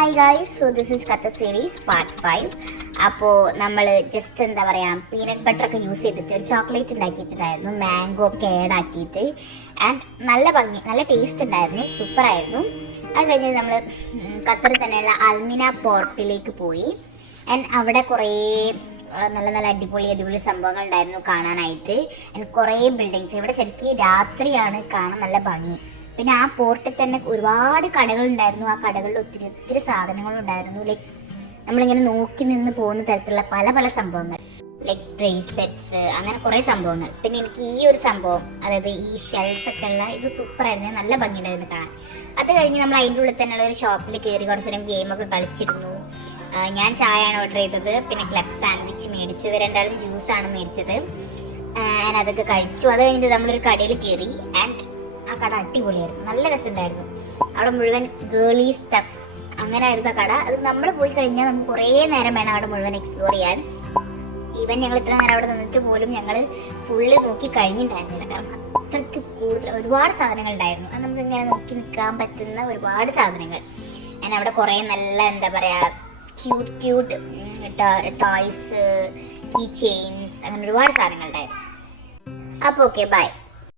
Hi guys, so this is കഥ series part 5. അപ്പോൾ നമ്മൾ ജസ്റ്റ് എന്താ പറയുക, പീനട്ട് ബട്ടറൊക്കെ യൂസ് ചെയ്തിട്ട് ഒരു ചോക്ലേറ്റ് ഉണ്ടാക്കിയിട്ടുണ്ടായിരുന്നു, മാംഗോ ഒക്കെ ആഡ് ആക്കിയിട്ട്. ആൻഡ് നല്ല ഭംഗി, നല്ല ടേസ്റ്റ് ഉണ്ടായിരുന്നു, സൂപ്പറായിരുന്നു. അത് കഴിഞ്ഞ് നമ്മൾ ഖത്തറിൽ തന്നെയുള്ള അൽമിന പോർട്ടിലേക്ക് പോയി. ആൻഡ് അവിടെ കുറേ നല്ല നല്ല അടിപൊളി സംഭവങ്ങൾ ഉണ്ടായിരുന്നു കാണാനായിട്ട്. ആൻഡ് കുറേ ബിൽഡിങ്സ്. ഇവിടെ ശരിക്കും രാത്രിയാണ് കാണാൻ നല്ല ഭംഗി. പിന്നെ ആ പോർട്ടിൽ തന്നെ ഒരുപാട് കടകളുണ്ടായിരുന്നു. ആ കടകളിൽ ഒത്തിരി സാധനങ്ങളുണ്ടായിരുന്നു. ലൈക്ക് നമ്മളിങ്ങനെ നോക്കി നിന്ന് പോകുന്ന തരത്തിലുള്ള പല പല സംഭവങ്ങൾ, ലൈക്ക് ബ്രേസ്ലെറ്റ്സ്, അങ്ങനെ കുറേ സംഭവങ്ങൾ. പിന്നെ എനിക്ക് ഈ ഒരു സംഭവം, അതായത് ഈ ഷെൽസ് ഒക്കെ ഉള്ള ഇത് സൂപ്പറായിരുന്നു, നല്ല ഭംഗിയുണ്ടായിരുന്നു കാണാൻ. അത് കഴിഞ്ഞ് നമ്മൾ അതിൻ്റെ ഉള്ളിൽ തന്നെയുള്ള ഒരു ഷോപ്പിൽ കയറി കുറച്ച് നേരം ഗെയിമൊക്കെ കളിച്ചിരുന്നു. ഞാൻ ചായയാണ് ഓർഡർ ചെയ്തത്, പിന്നെ ക്ലബ് സാൻഡ്വിച്ച് മേടിച്ചു. ഇവർ രണ്ടാളും ജ്യൂസാണ് മേടിച്ചത്. ഞാൻ അതൊക്കെ കഴിച്ചു. അത് കഴിഞ്ഞിട്ട് നമ്മളൊരു കടയിൽ കയറി. ആൻഡ് ആ കട അടിപൊളിയായിരുന്നു, നല്ല രസമുണ്ടായിരുന്നു. അവിടെ മുഴുവൻ ഗേളി സ്റ്റഫ്സ് അങ്ങനെ ആയിരുന്നു കട. അത് നമ്മൾ പോയി കഴിഞ്ഞാൽ നമുക്ക് കുറേ നേരം വേണം അവിടെ മുഴുവൻ എക്സ്പ്ലോർ ചെയ്യാൻ. ഈവൻ ഞങ്ങൾ ഇത്ര നേരം അവിടെ നിന്നിട്ട് പോലും ഞങ്ങൾ ഫുള്ള് നോക്കി കഴിഞ്ഞിട്ടുണ്ടായിരുന്നില്ല. കാരണം അത്രയ്ക്ക് കൂടുതൽ ഒരുപാട് സാധനങ്ങൾ ഉണ്ടായിരുന്നു. അത് നമുക്ക് ഇങ്ങനെ നോക്കി നിൽക്കാൻ പറ്റുന്ന ഒരുപാട് സാധനങ്ങൾ. ഞാൻ അവിടെ കുറേ നല്ല എന്താ പറയുക, ക്യൂട്ട് ടോയ്സ്, കീ ചെയിൻസ്, അങ്ങനെ ഒരുപാട് സാധനങ്ങൾ ഉണ്ടായിരുന്നു. അപ്പോൾ ഓക്കെ, ബൈ.